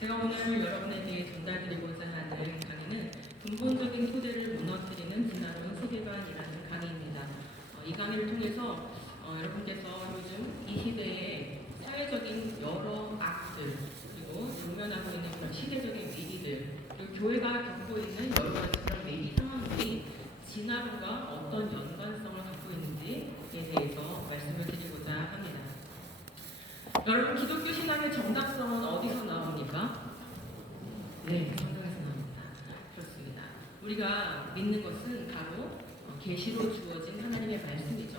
제가 오늘 여러분에게 전달드리고자 하는 강의는 근본적인 토대를 무너뜨리는 진화론 세계관이라는 강의입니다. 이 강의를 통해서 여러분께서 요즘 이 시대의 사회적인 여러 악들, 그리고直面하고 있는 그런 시대적인 위기들, 그리고 교회가 겪고 있는 여러 가지 그런 위기 상황들이 진화론과 어떤 연관성을 갖고 있는지에 대해서 말씀을 드리고자 합니다. 여러분, 기독교 신앙의 정답성은 어디서 나옵니까? 네, 성경에서 나옵니다. 그렇습니다. 우리가 믿는 것은 바로 계시로 주어진 하나님의 말씀이죠.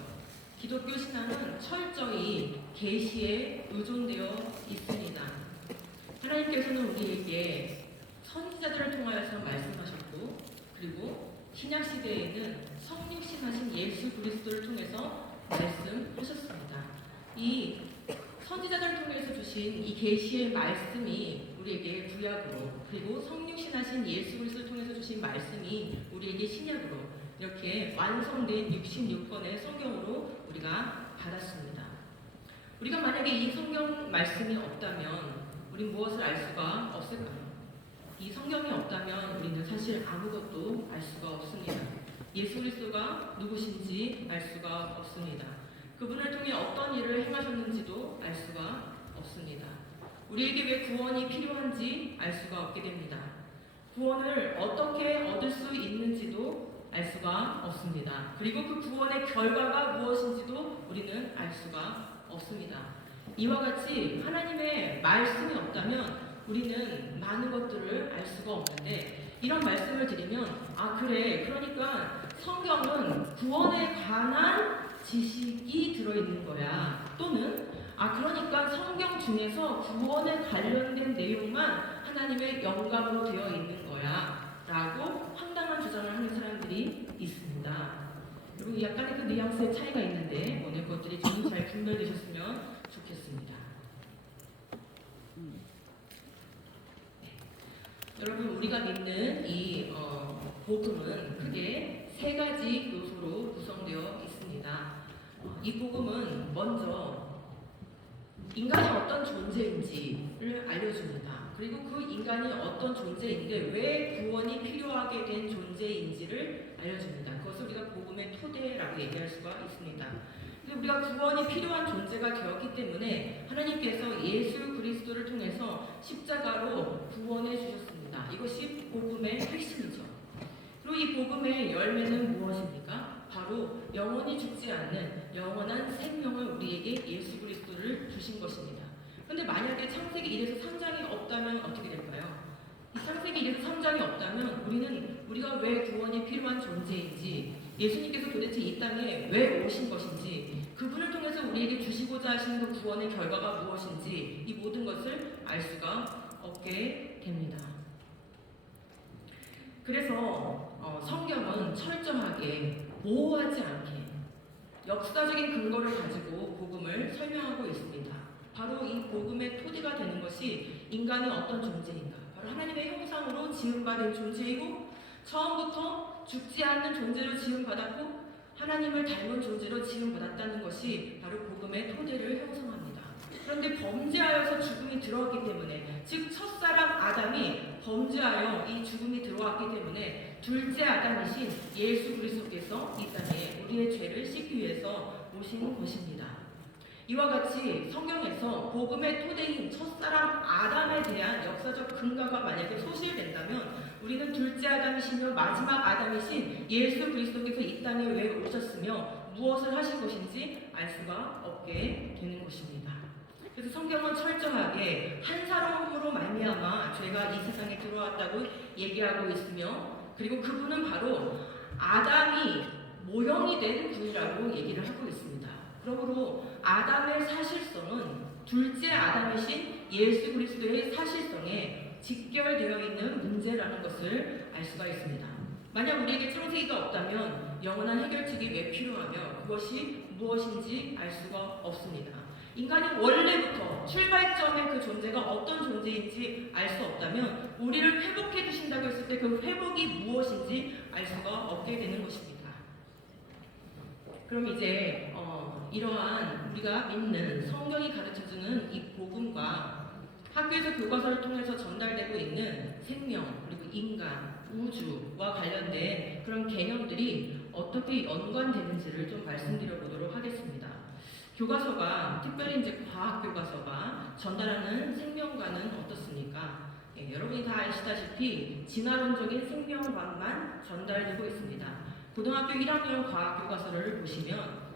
기독교 신앙은 철저히 계시에 의존되어 있습니다. 하나님께서는 우리에게 선지자들을 통하여서 말씀하셨고, 그리고 신약 시대에는 성육신하신 예수 그리스도를 통해서 말씀하셨습니다. 이 선지자들을 통해서 주신 이 계시의 말씀이 우리에게 구약으로, 그리고 성육신하신 예수 그리스도를 통해서 주신 말씀이 우리에게 신약으로 이렇게 완성된 66권의 성경으로 우리가 받았습니다. 우리가 만약에 이 성경 말씀이 없다면 우린 무엇을 알 수가 없을까요? 이 성경이 없다면 우리는 사실 아무것도 알 수가 없습니다. 예수 그리스도가 누구신지 알 수가 없습니다. 그분을 통해 어떤 일을 행하셨는지도 알 수가 없습니다. 우리에게 왜 구원이 필요한지 알 수가 없게 됩니다. 구원을 어떻게 얻을 수 있는지도 알 수가 없습니다. 그리고 그 구원의 결과가 무엇인지도 우리는 알 수가 없습니다. 이와 같이 하나님의 말씀이 없다면 우리는 많은 것들을 알 수가 없는데, 이런 말씀을 드리면 그래, 그러니까 성경은 구원에 관한 지식이 들어있는 거야. 또는 그러니까 성경 중에서 구원에 관련된 내용만 하나님의 영감으로 되어 있는 거야 라고 황당한 주장을 하는 사람들이 있습니다. 그리고 약간의 그 뉘앙스의 차이가 있는데 오늘 그것들이 좀 잘 분별되셨으면 좋겠습니다. 네. 여러분, 우리가 믿는 이 복음은 크게 세 가지 요소로 구성되어 있습니다. 이 복음은 먼저 인간이 어떤 존재인지를 알려줍니다. 그리고 그 인간이 어떤 존재인데 왜 구원이 필요하게 된 존재인지를 알려줍니다. 그것을 우리가 복음의 토대라고 얘기할 수가 있습니다. 우리가 구원이 필요한 존재가 되었기 때문에 하나님께서 예수 그리스도를 통해서 십자가로 구원해 주셨습니다. 이것이 복음의 핵심이죠. 그리고 이 복음의 열매는 무엇입니까? 바로 영원히 죽지 않는 영원한 생명을 우리에게 예수 그리스도를 주신 것입니다. 그런데 만약에 창세기 1에서 3장이 없다면 어떻게 될까요? 이 창세기 1에서 3장이 없다면 우리가 왜 구원이 필요한 존재인지, 예수님께서 도대체 이 땅에 왜 오신 것인지, 그분을 통해서 우리에게 주시고자 하시는 그 구원의 결과가 무엇인지, 이 모든 것을 알 수가 없게 됩니다. 그래서 성경은 철저하게 모호하지 않게 역사적인 근거를 가지고 복음을 설명하고 있습니다. 바로 이 복음의 토대가 되는 것이 인간이 어떤 존재인가, 바로 하나님의 형상으로 지음받은 존재이고 처음부터 죽지 않는 존재로 지음받았고 하나님을 닮은 존재로 지음받았다는 것이 바로 복음의 토대를 형성합니다. 그런데 범죄하여서 죽음이 들어왔기 때문에, 즉 첫사람 아담이 범죄하여 이 죽음이 들어왔기 때문에 둘째 아담이신 예수 그리스도께서 이 땅에 우리의 죄를 씻기 위해서 오신 것입니다. 이와 같이 성경에서 복음의 토대인 첫사람 아담에 대한 역사적 근거가 만약에 소실된다면 우리는 둘째 아담이시며 마지막 아담이신 예수 그리스도께서 이 땅에 왜 오셨으며 무엇을 하신 것인지 알 수가 없게 되는 것입니다. 그래서 성경은 철저하게 한 사람으로 말미암아 죄가 이 세상에 들어왔다고 얘기하고 있으며, 그리고 그분은 바로 아담이 모형이 된 분이라고 얘기를 하고 있습니다. 그러므로 아담의 사실성은 둘째 아담이신 예수 그리스도의 사실성에 직결되어 있는 문제라는 것을 알 수가 있습니다. 만약 우리에게 창세기가 없다면 영원한 해결책이 왜 필요하며 그것이 무엇인지 알 수가 없습니다. 인간이 원래부터 출발점의 그 존재가 어떤 존재인지 알 수 없다면 우리를 회복해 주신다고 했을 때 그 회복이 무엇인지 알 수가 없게 되는 것입니다. 그럼 이제 이러한 우리가 믿는 성경이 가르쳐주는 이 복음과 학교에서 교과서를 통해서 전달되고 있는 생명, 그리고 인간, 우주와 관련된 그런 개념들이 어떻게 연관되는지를 좀 말씀드려 보도록 하겠습니다. 교과서가, 특별히 이제 과학 교과서가 전달하는 생명과는 어떻습니까? 예, 여러분이 다 아시다시피 진화론적인 생명과만 전달되고 있습니다. 고등학교 1학년 과학 교과서를 보시면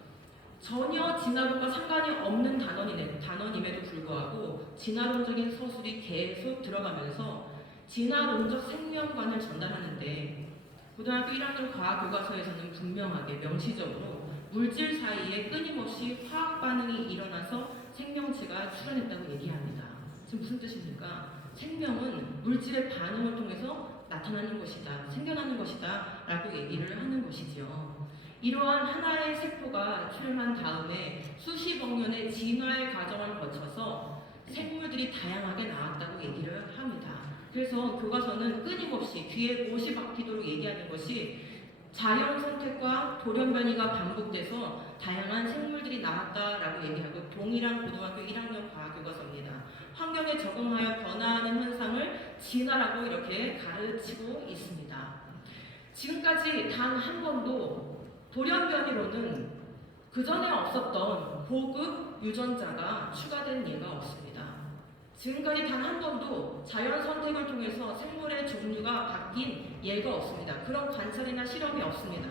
전혀 진화론과 상관이 없는 단원임에도 불구하고 진화론적인 서술이 계속 들어가면서 진화론적 생명관을 전달하는데, 고등학교 1학년 과학 교과서에서는 분명하게 명시적으로 물질 사이에 끊임없이 화학 반응이 일어나서 생명체가 출현했다고 얘기합니다. 지금 무슨 뜻입니까? 생명은 물질의 반응을 통해서 나타나는 것이다, 생겨나는 것이다 라고 얘기를 하는 것이지요. 이러한 하나의 세포가 출현한 다음에 수십억 년의 진화의 과정을 거쳐서 생물들이 다양하게 나왔다고 얘기를 합니다. 그래서 교과서는 끊임없이 귀에 못이 박히도록 얘기하는 것이 자연 선택과 돌연변이가 반복돼서 다양한 생물들이 나왔다라고 얘기하고, 동일한 고등학교 1학년 과학 교과서입니다. 환경에 적응하여 변화하는 현상을 진화라고 이렇게 가르치고 있습니다. 지금까지 단 한 번도 돌연변이로는 그 전에 없었던 고급 유전자가 추가된 예가 없습니다. 지금까지 단 한 번도 자연 선택을 통해서 생물의 종류가 바뀐 예가 없습니다. 그런 관찰이나 실험이 없습니다.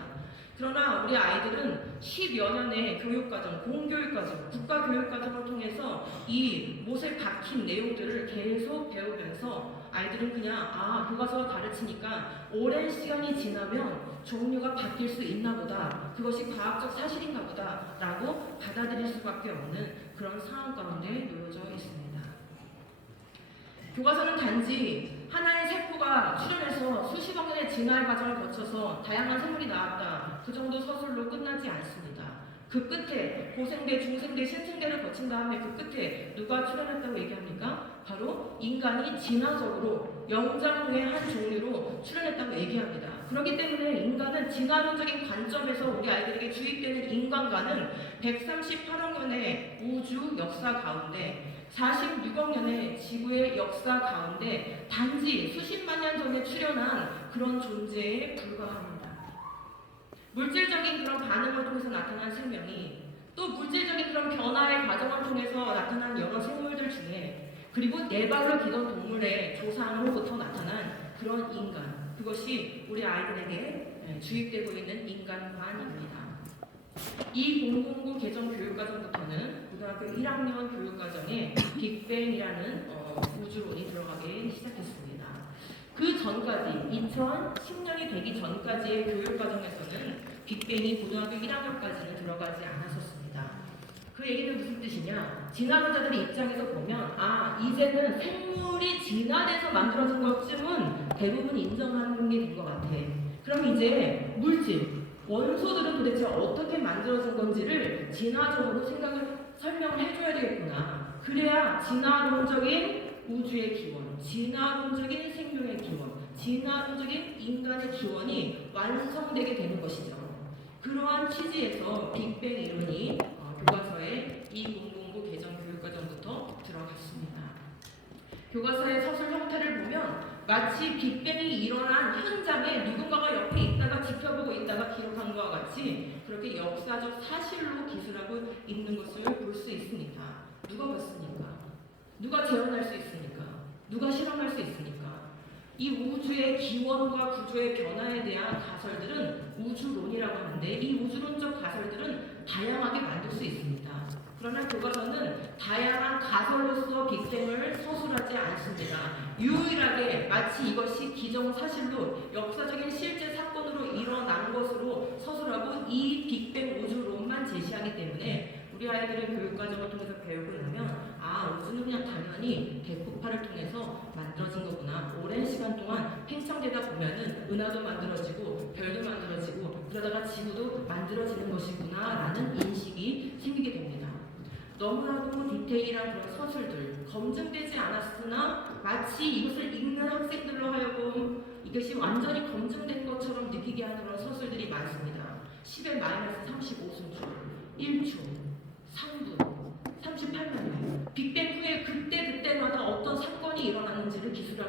그러나 우리 아이들은 10여 년의 교육과정, 공교육과정, 국가교육과정을 통해서 이 못에 박힌 내용들을 계속 배우면서 아이들은 그냥 교과서가 가르치니까 오랜 시간이 지나면 종류가 바뀔 수 있나 보다, 그것이 과학적 사실인가 보다 라고 받아들일 수밖에 없는 그런 상황 가운데 놓여져 있습니다. 교과서는 단지 하나의 세포가 출현해서 수십억 년의 진화의 과정을 거쳐서 다양한 생물이 나왔다, 그 정도 서술로 끝나지 않습니다. 그 끝에 고생대, 중생대, 신생대를 거친 다음에 그 끝에 누가 출현했다고 얘기합니까? 바로 인간이 진화적으로 영장 후의 한 종류로 출현했다고 얘기합니다. 그렇기 때문에 인간은 진화론적인 관점에서 우리 아이들에게 주입되는 인간과는 138억 년의 우주 역사 가운데 46억 년의 지구의 역사 가운데 단지 수십만 년 전에 출현한 그런 존재에 불과합니다. 물질적인 그런 반응을 통해서 나타난 생명이, 또 물질적인 그런 변화의 과정을 통해서 나타난 여러 생물들 중에, 그리고 네 발로 기던 동물의 조상으로부터 나타난 그런 인간, 그것이 우리 아이들에게 주입되고 있는 인간관입니다. 2009 개정 교육과정부터는 고등학교 1학년 교육과정에 빅뱅이라는 우주론이 들어가기 시작했습니다. 그 전까지 2010년이 되기 전까지의 교육과정에서는 빅뱅이 고등학교 1학년까지는 들어가지 않았었습니다. 그 얘기는 무슨 뜻이냐? 진화론자들의 입장에서 보면 이제는 생물이 진화돼서 만들어진 것쯤은 대부분 인정하는 게 된 것 같아. 그럼 이제 물질, 원소들은 도대체 어떻게 만들어진 건지를 진화적으로 설명을 해줘야 되겠구나. 그래야 진화론적인 우주의 기원, 진화론적인 생명의 기원, 진화론적인 인간의 기원이 완성되게 되는 것이죠. 그러한 취지에서 빅뱅 이론이 교과서에 2009 개정 교육과정부터 들어갔습니다. 교과서의 서술 형태를 보면 마치 빅뱅이 일어난 현장에 누군가가 옆에 있다가 지켜보고 있다가 기록한 것과 같이 그렇게 역사적 사실로 기술하고 있는 것을 볼 수 있습니다. 누가 봤습니까? 누가 재현할 수 있습니까? 누가 실험할 수 있습니까? 이 우주의 기원과 구조의 변화에 대한 가설들은 우주론이라고 하는데, 이 우주론적 가설들은 다양하게 만들 수 있습니다. 그러나 교과서는 다양한 가설로서 빅뱅을 서술하지 않습니다. 유일하게 마치 이것이 기정사실로 역사적인 실제 사건으로 일어난 것으로 서술하고 이 빅뱅 우주론만 제시하기 때문에 우리 아이들의 교육과정을 통해서 배우고 나면 우주는 그냥 당연히 대폭발을 통해서 만들어진 거구나. 오랜 시간 동안 팽창되다 보면은 은하도 만들어지고 별도 만들어지고 그러다가 지구도 만들어지는 것이구나 라는 인식이 생기게 됩니다. 너무나도 디테일한 그런 서술들, 검증되지 않았으나 마치 이것을 읽는 학생들로 하여금 이것이 완전히 검증된 것처럼 느끼게 하는 그런 서술들이 많습니다. 10의 마이너스 35승줄, 1초, 상분, 38만 년, 빅뱅 후에 그때마다 어떤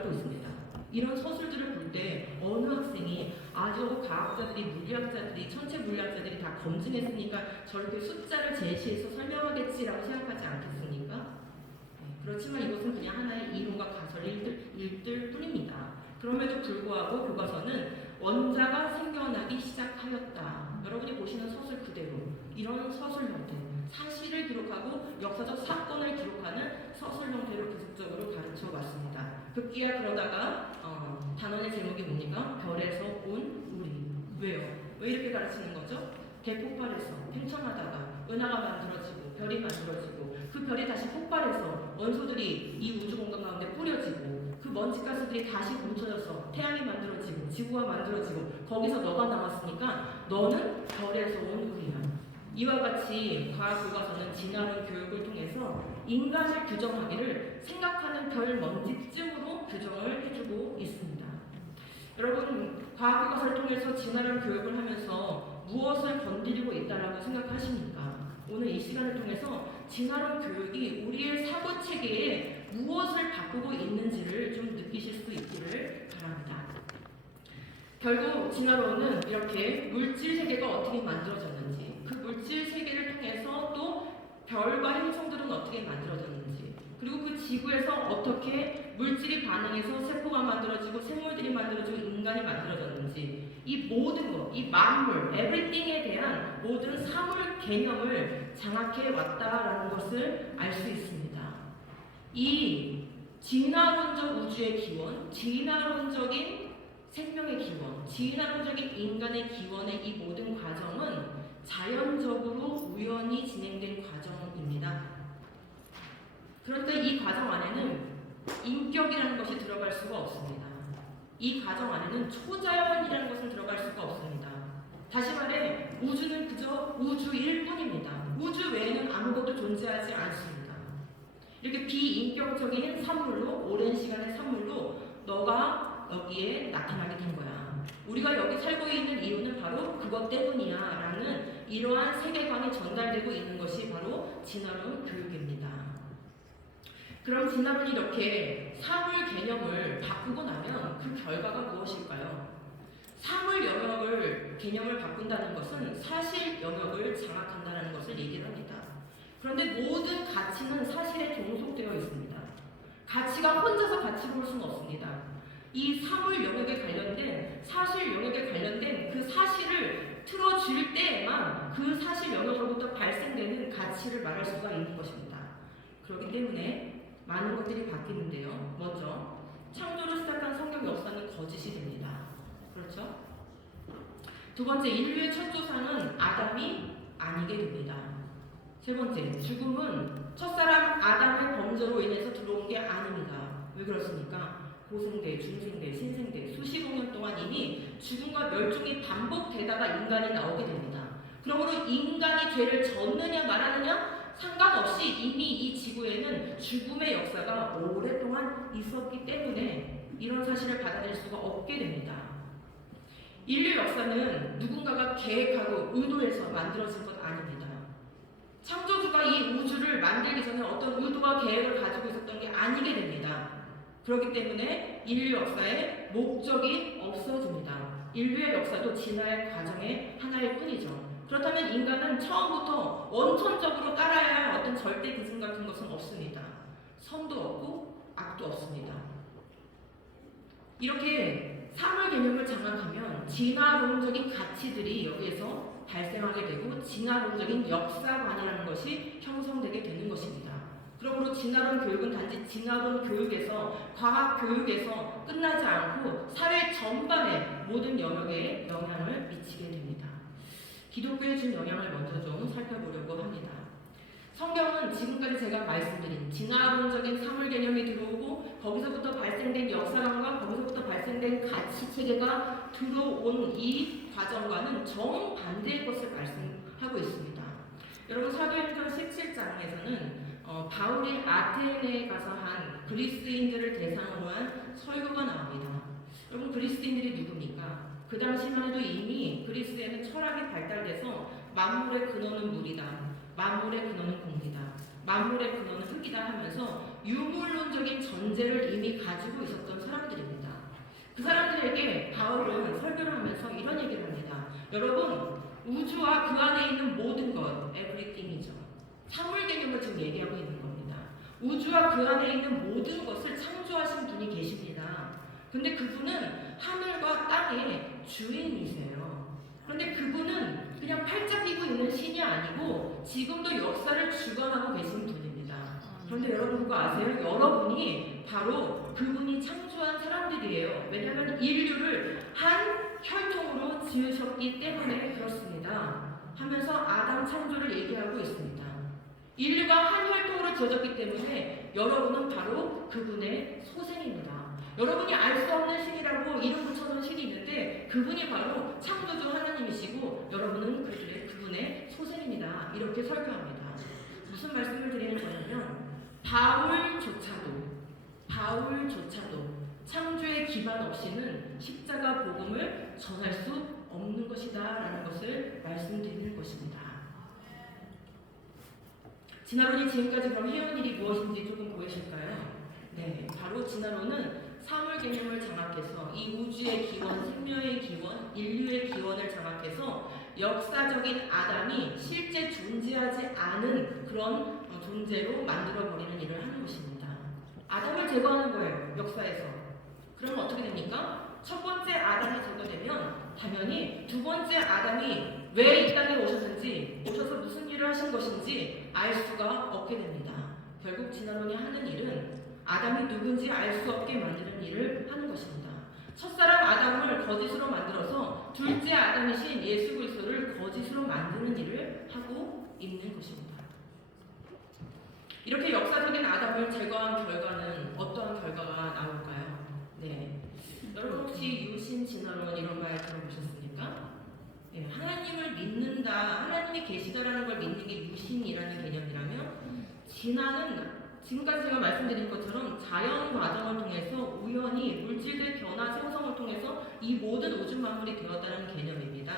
들어가고 있습니다. 이런 서술들을 볼 때 어느 학생이 아주 과학자들이, 물리학자들이, 천체 물리학자들이 다 검증했으니까 저렇게 숫자를 제시해서 설명하겠지라고 생각하지 않겠습니까? 네, 그렇지만 이것은 그냥 하나의 이론과 가설일 뿐입니다. 그럼에도 불구하고 교과서는 원자가 생겨나기 시작하였다. 여러분이 보시는 서술 그대로 이런 서술 형태, 사실을 기록하고 역사적 사건을 기록하는 서술 형태로 계속적으로 가르쳐 왔습니다. 급기야 그러다가 단원의 제목이 뭡니까? 별에서 온 우리. 왜요? 왜 이렇게 가르치는 거죠? 대폭발해서 팽창하다가 은하가 만들어지고 별이 만들어지고 그 별이 다시 폭발해서 원소들이 이 우주 공간 가운데 뿌려지고 그 먼지 가스들이 다시 뭉쳐져서 태양이 만들어지고 지구가 만들어지고 거기서 너가 남았으니까 너는 별에서 온 우리야. 이와 같이 과학 교과서는 진화론 교육을 통해서 인간을 규정하기를 생각하는 별 먼지쯤으로 규정을 해주고 있습니다. 여러분, 과학 교과서를 통해서 진화론 교육을 하면서 무엇을 건드리고 있다라고 생각하십니까? 오늘 이 시간을 통해서 진화론 교육이 우리의 사고 체계에 무엇을 바꾸고 있는지를 좀 느끼실 수 있기를 바랍니다. 결국 진화론은 이렇게 물질 세계가 어떻게 만들어졌는지, 그 물질 세계를 통해서 또 별과 행성들은 어떻게 만들어졌는지, 그리고 그 지구에서 어떻게 물질이 반응해서 세포가 만들어지고 생물들이 만들어지고 인간이 만들어졌는지, 이 모든 것, 이 만물, everything에 대한 모든 사물 개념을 장악해 왔다라는 것을 알 수 있습니다. 이 진화론적 우주의 기원, 진화론적인 생명의 기원, 진화론적인 인간의 기원의 이 모든 과정은 자연적으로 우연히 진행된 과정입니다. 그런데 이 과정 안에는 인격이라는 것이 들어갈 수가 없습니다. 이 과정 안에는 초자연이라는 것은 들어갈 수가 없습니다. 다시 말해 우주는 그저 우주일 뿐입니다. 우주 외에는 아무것도 존재하지 않습니다. 이렇게 비인격적인 산물로, 오랜 시간의 산물로 너가 여기에 나타나게 된 거야. 우리가 여기 살고 있는 이유는 바로 그것 때문이야 라는 이러한 세계관이 전달되고 있는 것이 바로 진화론 교육입니다. 그럼 진화론이 이렇게 사물 개념을 바꾸고 나면 그 결과가 무엇일까요? 사물 영역을 개념을 바꾼다는 것은 사실 영역을 장악한다는 것을 얘기를 합니다. 그런데 모든 가치는 사실에 종속되어 있습니다. 가치가 혼자서 가치 볼 수는 없습니다. 이 사물 영역에 관련된, 사실 영역에 관련된 그 사실을 틀어줄 때에만 그 사실 영역으로부터 발생되는 가치를 말할 수가 있는 것입니다. 그렇기 때문에 많은 것들이 바뀌는데요. 먼저 창조를 시작한 성경 역사는 거짓이 됩니다. 그렇죠? 두 번째, 인류의 첫 조상은 아담이 아니게 됩니다. 세 번째, 죽음은 첫사람 아담의 범죄로 인해서 들어온 게 아닙니다. 왜 그렇습니까? 고생대, 중생대, 신생대 수십억 년 동안 이미 죽음과 멸종이 반복되다가 인간이 나오게 됩니다. 그러므로 인간이 죄를 졌느냐 말하느냐 상관없이 이미 이 지구에는 죽음의 역사가 오랫동안 있었기 때문에 이런 사실을 받아들일 수가 없게 됩니다. 인류 역사는 누군가가 계획하고 의도해서 만들어진 것 아닙니다. 창조주가 이 우주를 만들기 전에 어떤 의도와 계획을 가지고 있었던 게 아니게 됩니다. 그렇기 때문에 인류 역사의 목적이 없어집니다. 인류의 역사도 진화의 과정의 하나일 뿐이죠. 그렇다면 인간은 처음부터 원천적으로 따라야 할 어떤 절대 기준 같은 것은 없습니다. 선도 없고 악도 없습니다. 이렇게 사물 개념을 장악하면 진화론적인 가치들이 여기에서 발생하게 되고 진화론적인 역사관이라는 것이 형성되게 되는 것입니다. 그러므로 진화론 교육은 단지 진화론 교육에서, 과학 교육에서 끝나지 않고 사회 전반의 모든 영역에 영향을 미치게 됩니다. 기독교에 준 영향을 먼저 좀 살펴보려고 합니다. 성경은 지금까지 제가 말씀드린 진화론적인 사물 개념이 들어오고 거기서부터 발생된 역사관과 거기서부터 발생된 가치 체계가 들어온 이 과정과는 정반대의 것을 말씀하고 있습니다. 여러분 사도행전 17장에서는 바울이 아테네에 가서 한 그리스인들을 대상으로 한 설교가 나옵니다. 여러분 그리스인들이 누굽니까? 그 당시만 해도 이미 그리스에는 철학이 발달돼서 만물의 근원은 물이다, 만물의 근원은 공기다, 만물의 근원은 흙이다 하면서 유물론적인 전제를 이미 가지고 있었던 사람들입니다. 여러분, 우주와 그 안에 있는 모든 것, everything이죠. 사물 개념을 지금 얘기하고 있는 겁니다. 우주와 그 안에 있는 모든 것을 창조하신 분이 계십니다. 근데 그분은 하늘과 땅의 주인이세요. 그런데 그분은 그냥 팔짱 끼고 있는 신이 아니고 지금도 역사를 주관하고 계신 분입니다. 그런데 여러분 그거 아세요? 여러분이 바로 그분이 창조한 사람들이에요. 왜냐하면 인류를 한 혈통으로 지으셨기 때문에 그렇습니다. 하면서 아담 창조를 얘기하고 있습니다. 인류가 한 혈통으로 지어졌기 때문에 여러분은 바로 그분의 소생입니다. 여러분이 알 수 없는 신이라고 이름 붙여놓은 신이 있는데 그분이 바로 창조주 하나님이시고 여러분은 그분의 소생입니다. 이렇게 설교합니다. 무슨 말씀을 드리는 거냐면 바울조차도 창조의 기반 없이는 십자가 복음을 전할 수 없는 것이다 라는 것을 말씀드리는 것입니다. 진화론이 지금까지 그럼 해온 일이 무엇인지 조금 보이실까요? 네, 바로 진화론은 사물 개념을 장악해서 이 우주의 기원, 생명의 기원, 인류의 기원을 장악해서 역사적인 아담이 실제 존재하지 않은 그런 존재로 만들어버리는 일을 하는 것입니다. 아담을 제거하는 거예요, 역사에서. 그럼 어떻게 됩니까? 첫 번째 아담이 제거되면 당연히 두 번째 아담이 왜 이 땅에 오셨는지, 오셔서 무슨 일을 하신 것인지 알 수가 없게 됩니다. 결국 진화론이 하는 일은 아담이 누군지 알 수 없게 만드는 일을 하는 것입니다. 첫사람 아담을 거짓으로 만들어서 둘째 아담이신 예수 그리스도를 거짓으로 만드는 일을 하고 있는 것입니다. 이렇게 역사적인 아담을 제거한 결과는 어떠한 결과가 나올까요? 네, 여러분 혹시 유신 진화론 이런 말 들어보셨습니까? 네, 하나님을 믿는다, 하나님이 계시다라는 걸 믿는 게 유신이라는 개념이라면 진화는 지금까지 제가 말씀드린 것처럼 자연 과정을 통해서 우연히 물질의 변화, 생성을 통해서 이 모든 우주 만물이 되었다는 개념입니다.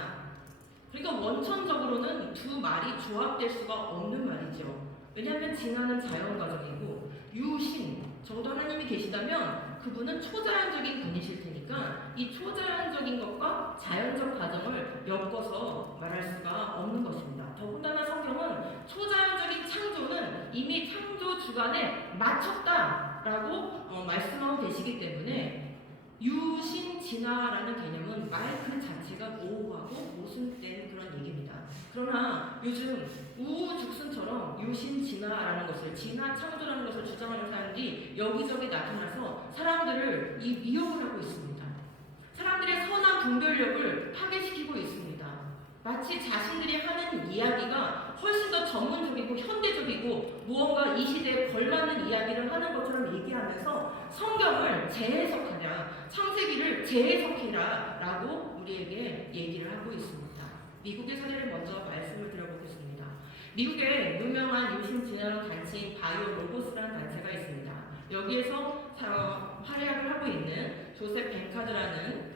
그러니까 원천적으로는 두 말이 조합될 수가 없는 말이죠. 왜냐하면 진화는 자연 과정이고 유신, 적어도 하나님이 계시다면 그분은 초자연적인 분이실 테니까 이 초자연적인 것과 자연적 과정을 엮어서 말할 수가 없는 것입니다. 더군다나 성경은 초자연적인 창조는 이미 창조 주관에 맞췄다라고 말씀하고 계시기 때문에 유신 진화라는 개념은 말 그 자체가 모호하고 모순된 그런 얘기입니다. 그러나 요즘 우후죽순처럼 유신 진화라는 것을, 진화 창조라는 것을 주장하는 사람들이 여기저기 나타나서 사람들을 미혹을 하고 있습니다. 사람들의 선한 분별력을 파괴시키고 있습니다. 마치 자신들이 하는 이야기가 훨씬 더 전문적이고 현대적이고 무언가 이 시대에 걸맞는 이야기를 하는 것처럼 얘기하면서 성경을 재해석하라, 창세기를 재해석해라 라고 우리에게 얘기를 하고 있습니다. 미국의 사례를 먼저 말씀을 드려보겠습니다. 미국에 유명한 유신 진화론 단체인 바이오로고스라는 단체가 있습니다. 여기에서 활약을 하고 있는 조셉 벤카드라는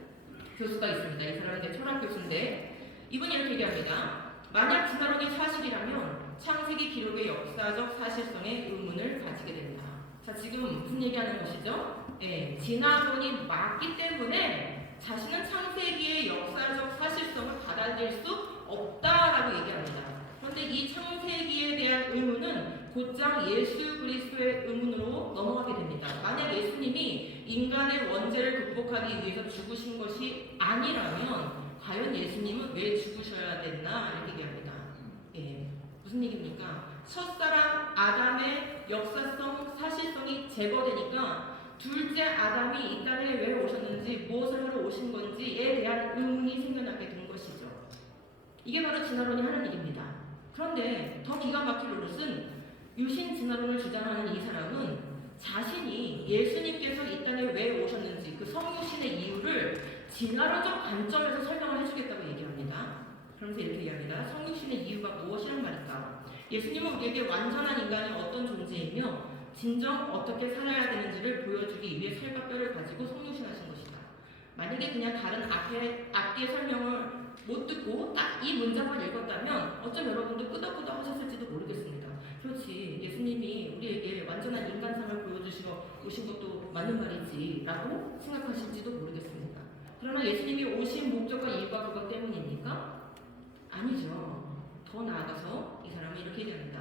교수가 있습니다. 이 사람은 철학 교수인데 이분이 이렇게 얘기합니다. 만약 진화론이 사실이라면 창세기 기록의 역사적 사실성에 의문을 가지게 됩니다. 자, 지금 무슨 얘기하는 것이죠? 네, 진화론이 맞기 때문에 자신은 창세기의 역사적 사실성을 받아들일 수 없다라고 얘기합니다. 그런데 이 창세기에 대한 의문은 곧장 예수 그리스도의 의문으로 넘어가게 됩니다. 만약 예수님이 인간의 원죄를 극복하기 위해서 죽으신 것이 아니라면 과연 예수님은 왜 죽으셔야 됐나 이렇게 얘기합니다. 예, 무슨 얘기입니까? 첫사람 아담의 역사성, 사실성이 제거되니까 둘째 아담이 이 땅에 왜 오셨는지, 무엇을 하러 오신 건지에 대한 의문이 생겨나게 된 것이죠. 이게 바로 진화론이 하는 일입니다. 그런데 더 기가 막힐 노릇은 유신 진화론을 주장하는 이 사람은 자신이 예수님께서 이 땅에 왜 오셨는지 그 성육신의 이유를 진화론적 관점에서 설명을 해주겠다고 얘기합니다. 그러면서 이렇게 얘기합니다. 성육신의 이유가 무엇이란 말일까? 예수님은 우리에게 완전한 인간이 어떤 존재이며 진정 어떻게 살아야 되는지를 보여주기 위해 살과 뼈를 가지고 성육신하신 것이다. 만약에 그냥 다른 앞뒤의 설명을 못 듣고 딱 이 문장만 읽었다면 어쩜 여러분도 끄덕끄덕 하셨을지도 모르겠습니다. 그렇지, 예수님이 우리에게 완전한 인간상을 보여주시러 오신 것도 맞는 말이지 라고 생각하실지도 모르겠습니다. 그러나 예수님이 오신 목적과 이유가 그것 때문입니까? 아니죠. 더 나아가서 이 사람은 이렇게 얘기합니다.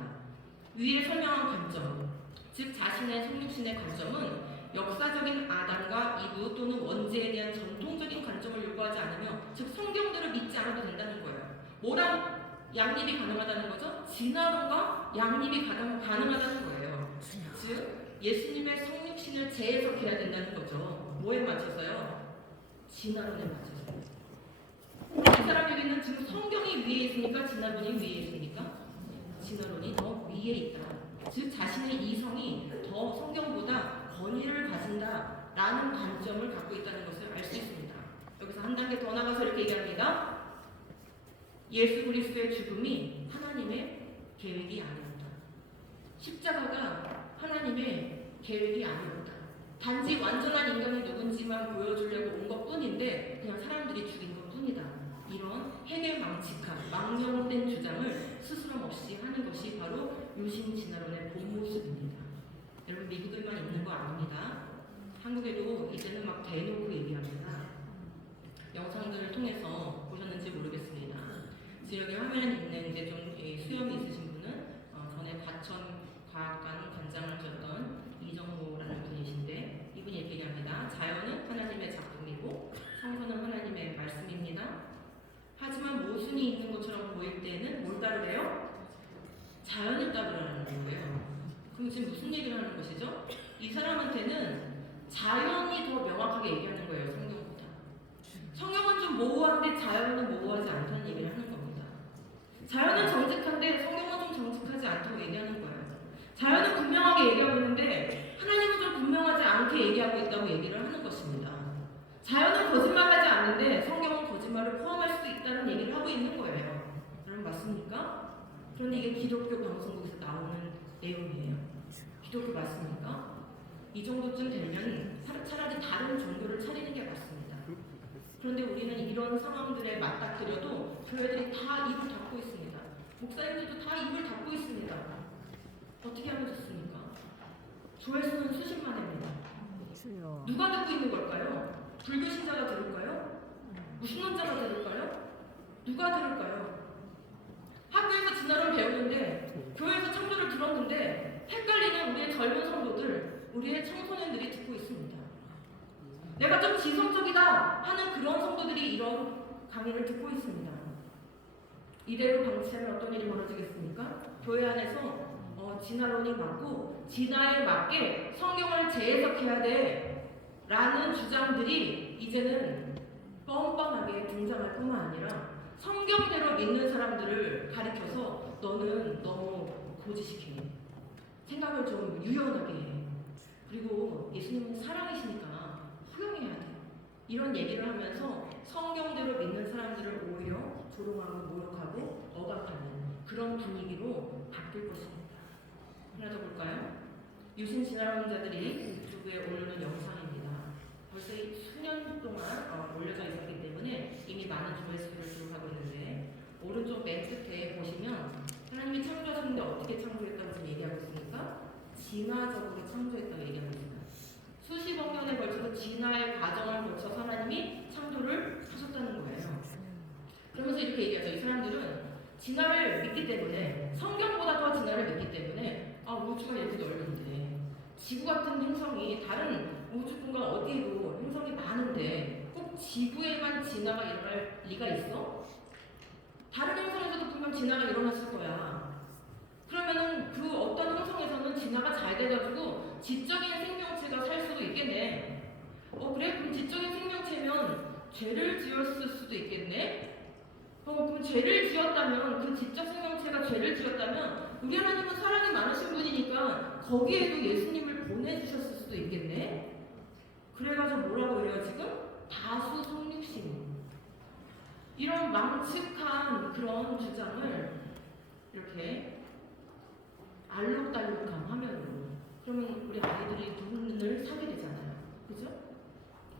위에 설명한 관점, 즉 자신의 성육신의 관점은 역사적인 아담과 이브 또는 원죄에 대한 전통적인 관점을 요구하지 않으며, 즉 성경대로 믿지 않아도 된다는 거예요. 뭐랑 양립이 가능하다는 거죠? 진화론과 양립이 가능하다는 거예요. 즉 예수님의 성육신을 재해석해야 된다는 거죠. 뭐에 맞춰서요? 진화론에 맞춰서. 이 사람에게는 지금 성경이 위에 있으니까 진화론이 위에 있으니까 진화론이 더 위에 있다. 즉 자신의 이성이 더 성경보다 권위를 가진다라는 관점을 갖고 있다는 것을 알 수 있습니다. 여기서 한 단계 더 나가서 이렇게 얘기합니다. 예수 그리스도의 죽음이 하나님의 계획이 아니었다. 십자가가 하나님의 계획이 아니었다. 단지 완전한 인간이 누군지만 보여주려고 온 것뿐인데 그냥 사람들이 죽인 것뿐이다. 이런 해괴망측한 망령된 주장을 스스럼 없이 하는 것이 바로 유신진화론의 본 모습입니다. 여러분 미국에만 있는 거 아닙니다. 한국에도 이제는 막 대놓고 얘기합니다. 영상들을 통해서 보셨는지 모르겠습니다. 지금 여기 화면에 있는 이제 좀 수염이 있으신 분은 전에 과천과학관 관장을 하셨던 이정호라는 분이신데, 이분이 이렇게 얘기합니다. 자연은 하나님의 작품이고 성서는 하나님의 말씀입니다. 하지만 모순이 있는 것처럼 보일 때는 뭘 따르래요? 자연을 따르라는 거예요. 그럼 지금 무슨 얘기를 하는 것이죠? 이 사람한테는 자연이 더 명확하게 얘기하는 거예요, 성경보다. 성경은 좀 모호한데 자연은 모호하지 않다는 얘기를 하는 겁니다. 자연은 정직한데 성경은 좀 정직하지 않다고 얘기하는 거예요. 자연은 분명하게 얘기하고 있는데 하나님은 좀 분명하지 않게 얘기하고 있다고 얘기를 하는 것입니다. 자연은 거짓말하지 않는데 성경은 거짓말을 포함할 수도 있다는 얘기를 하고 있는 거예요. 여러분 맞습니까? 그런데 이게 기독교 방송국에서 나오는 내용이에요. 기독교 맞습니까? 이 정도쯤 되면 차라리 다른 종교를 차리는 게 맞습니다. 그런데 우리는 이런 상황들에 맞닥뜨려도 교회들이 다 입을 닫고 있습니다. 목사님들도 다 입을 닫고 있습니다. 어떻게 하면 좋습니까? 조회수는 수십만 회입니다. 누가 듣고 있는 걸까요? 불교 신자가 들을까요? 무신론자가 들을까요? 누가 들을까요? 학교에서 진화를 배우는데, 교회에서 창조를 들었는데 헷갈리는 우리의 젊은 성도들, 우리의 청소년들이 듣고 있습니다. 내가 좀 지성적이다 하는 그런 성도들이 이런 강의를 듣고 있습니다. 이대로 방치하면 어떤 일이 벌어지겠습니까? 교회 안에서 진화론이 맞고 진화에 맞게 성경을 재해석해야 돼 라는 주장들이 이제는 뻔뻔하게 등장할 뿐만 아니라 성경대로 믿는 사람들을 가리켜서 너는 너무 고지식해, 생각을 좀 유연하게 해, 그리고 예수님은 사랑이시니까 후용해야 돼, 이런 얘기를 하면서 성경대로 믿는 사람들을 오히려 조롱하고 모욕하고 억압하는 그런 분위기로 바뀔 것입니다. 하나 더 볼까요? 유신 진화론자들이 유튜브에 올려놓은 영상입니다. 벌써 수년 동안 올려져 있었기 때문에 이미 많은 조회수를 기록하고 있는데, 오른쪽 맨 끝에 보시면 하나님이 창조하셨는데 어떻게 창조했다고 지금 얘기하고 있습니까? 진화적으로 창조했다고 얘기하고 있습니다. 수십억 년에 걸쳐서 진화의 과정을 거쳐서 하나님이 창조를 하셨다는 거예요. 그러면서 이렇게 얘기하죠. 이 사람들은 진화를 믿기 때문에, 성경보다 더 진화를 믿기 때문에 우주가 이렇게 넓은데 지구 같은 행성이 다른 우주공간 어디에도 행성이 많은데 꼭 지구에만 진화가 일어날 리가 있어? 다른 행성에서도 분명 진화가 일어났을 거야. 그러면은 그 어떤 행성에서는 진화가 잘 돼가지고 지적인 생명체가 살 수도 있겠네. 그래? 그럼 지적인 생명체면 죄를 지었을 수도 있겠네? 그럼 죄를 지었다면, 그 지적 생명체가 죄를 지었다면 우리 하나님은 사랑이 많으신 분이니까 거기에도 예수님을 보내주셨을 수도 있겠네? 그래가지고 뭐라고 그래요 지금? 다수 성육신. 이런 망측한 그런 주장을 이렇게 알록달록한 화면으로, 그러면 우리 아이들이 눈을 사게 되잖아요. 그죠?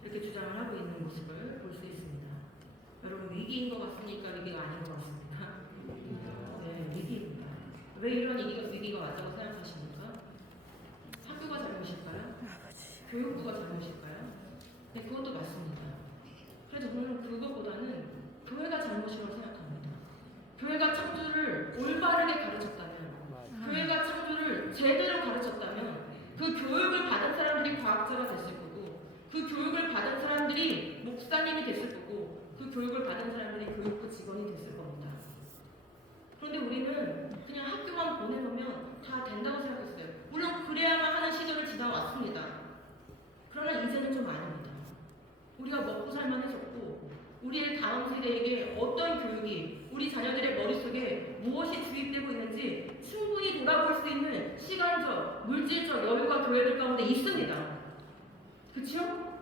이렇게 주장을 하고 있는 모습을 볼 수 있습니다. 여러분 위기인 것 같습니까? 위기가 아닌 것 같습니까? 네, 위기입니다. 왜 이런 위기가 왔다고 생각하십니까? 학교가 잘못일까요? 교육부가 잘못일까요? 네, 그것도 맞습니다. 그래서 저는 그것보다는 교회가 잘못이라고 생각합니다. 교회가 창조를 올바르게 가르쳤다면, 교회가 창조를 제대로 가르쳤다면 그 교육을 받은 사람들이 과학자가 됐을 거고, 그 교육을 받은 사람들이 목사님이 됐을 거고, 그 교육을 받은 사람들이 교육부 직원이 됐을 겁니다. 그런데 우리는 그냥 학교만 보내놓으면 다 된다고 생각했어요. 물론 그래야만 하는 시절을 지나왔습니다. 그러나 이제는 좀 아닙니다. 우리가 먹고 살만해졌고, 우리의 다음 세대에게 어떤 교육이 우리 자녀들의 머릿속에 무엇이 주입되고 있는지 충분히 돌아볼 수 있는 시간적, 물질적 여유가 교회들 가운데 있습니다. 그렇죠?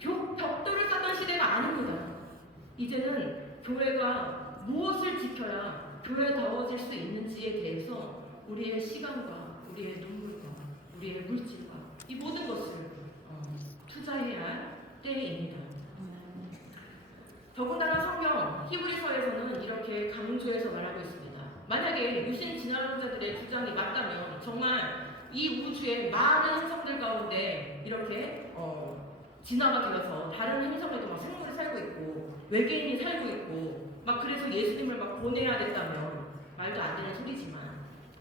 벽돌을 쌓던 시대가 아닙니다. 이제는 교회가 무엇을 지켜야 교회다워질 수 있는지에 대해서 우리의 시간과 우리의 눈물과 우리의 물질과 이 모든 것을 투자해야 할 때입니다. 더군다나 성경 히브리서에서는 이렇게 강조해서 말하고 있습니다. 만약에 유신 진화론자들의 주장이 맞다면 정말 이 우주의 많은 행성들 가운데 이렇게 진화가 되어서 다른 행성에도 막 생물이 살고 있고 외계인이 살고 있고 막 그래서 예수님을 막 보내야 된다면 말도 안 되는 소리지만,